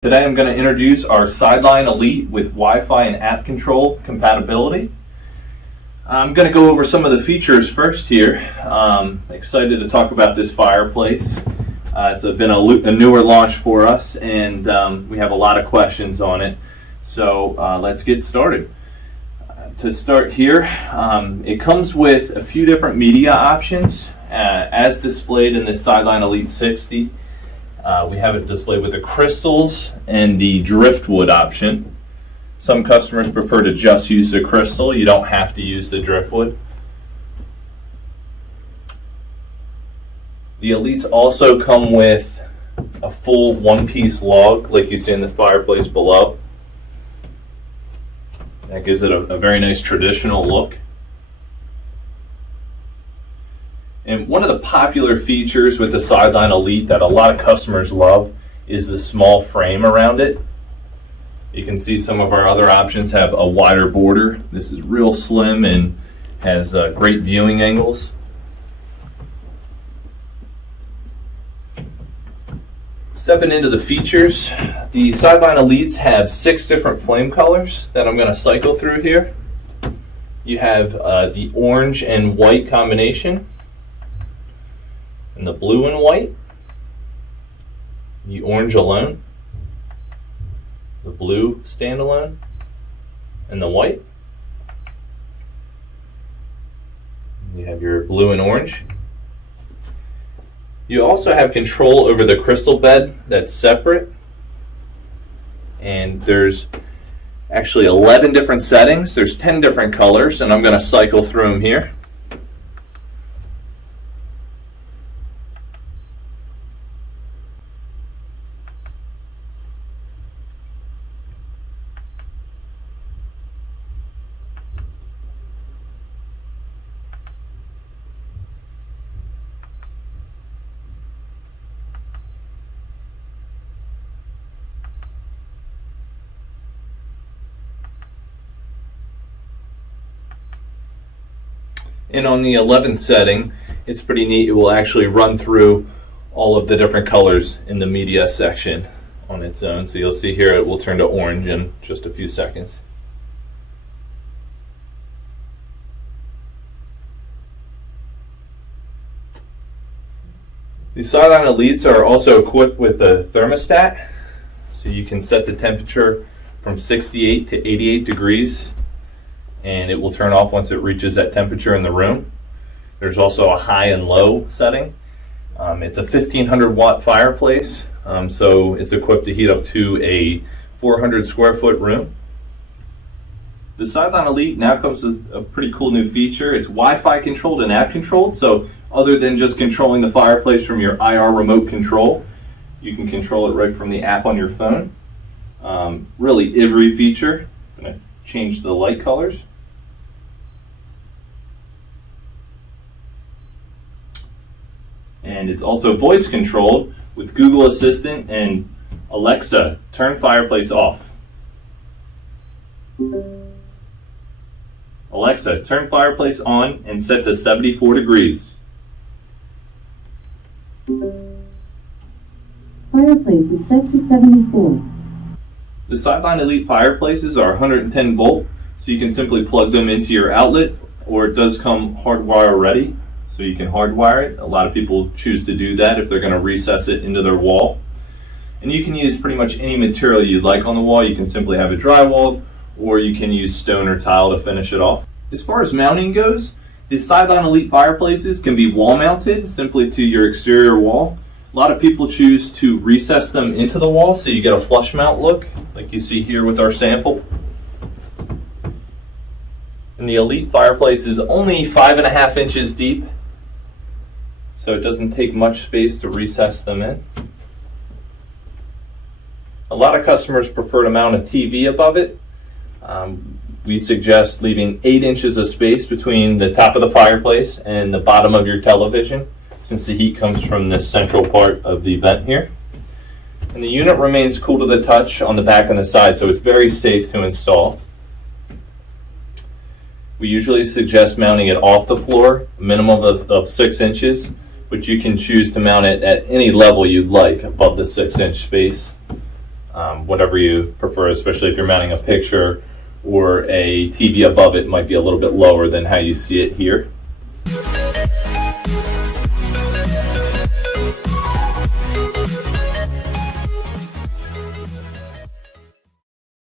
Today I'm going to introduce our Sideline Elite with Wi-Fi and app control compatibility. I'm going to go over some of the features first here. Excited to talk about this fireplace. It's been a newer launch for us, and we have a lot of questions on it. So let's get started. To start here, it comes with a few different media options as displayed in this Sideline Elite 60. We have it displayed with the crystals and the driftwood option. Some customers prefer to just use the crystal. You don't have to use the driftwood. The Elites also come with a full one-piece log like you see in this fireplace below. That gives it a very nice traditional look. And one of the popular features with the Sideline Elite that a lot of customers love is the small frame around it. You can see some of our other options have a wider border. This is real slim and has great viewing angles. Stepping into the features, the Sideline Elites have 6 different flame colors that I'm going to cycle through here. You have the orange and white combination, and the blue and white, the orange alone, the blue standalone, and the white. You have your blue and orange. You also have control over the crystal bed that's separate, and there's actually 11 different settings. There's 10 different colors, and I'm going to cycle through them here. And on the 11th setting, it's pretty neat. It will actually run through all of the different colors in the media section on its own. So you'll see here it will turn to orange in just a few seconds. The Sideline Elites are also equipped with the thermostat. So you can set the temperature from 68 to 88 degrees. And it will turn off once it reaches that temperature in the room. There's also a high and low setting. It's a 1500 watt fireplace, so it's equipped to heat up to a 400 square foot room. The Sideline Elite now comes with a pretty cool new feature. It's Wi-Fi controlled and app controlled, so other than just controlling the fireplace from your IR remote control, you can control it right from the app on your phone. Really every feature. I'm going to change the light colors. And it's also voice controlled with Google Assistant and Alexa, turn fireplace off. Alexa, turn fireplace on and set to 74 degrees. Fireplace is set to 74. The Sideline Elite fireplaces are 110 volt, so you can simply plug them into your outlet, or it does come hardwire ready, so you can hardwire it. A lot of people choose to do that if they're going to recess it into their wall. And you can use pretty much any material you'd like on the wall. You can simply have it drywalled, or you can use stone or tile to finish it off. As far as mounting goes, the Sideline Elite fireplaces can be wall mounted simply to your exterior wall. A lot of people choose to recess them into the wall so you get a flush mount look, like you see here with our sample. And the Elite fireplace is only 5.5 inches deep, so it doesn't take much space to recess them in. A lot of customers prefer to mount a TV above it. We suggest leaving 8 inches of space between the top of the fireplace and the bottom of your television, since the heat comes from this central part of the vent here. And the unit remains cool to the touch on the back and the side, so it's very safe to install. We usually suggest mounting it off the floor, a minimum of 6 inches, but you can choose to mount it at any level you'd like above the 6-inch space. whatever you prefer, especially if you're mounting a picture or a TV above it might be a little bit lower than how you see it here.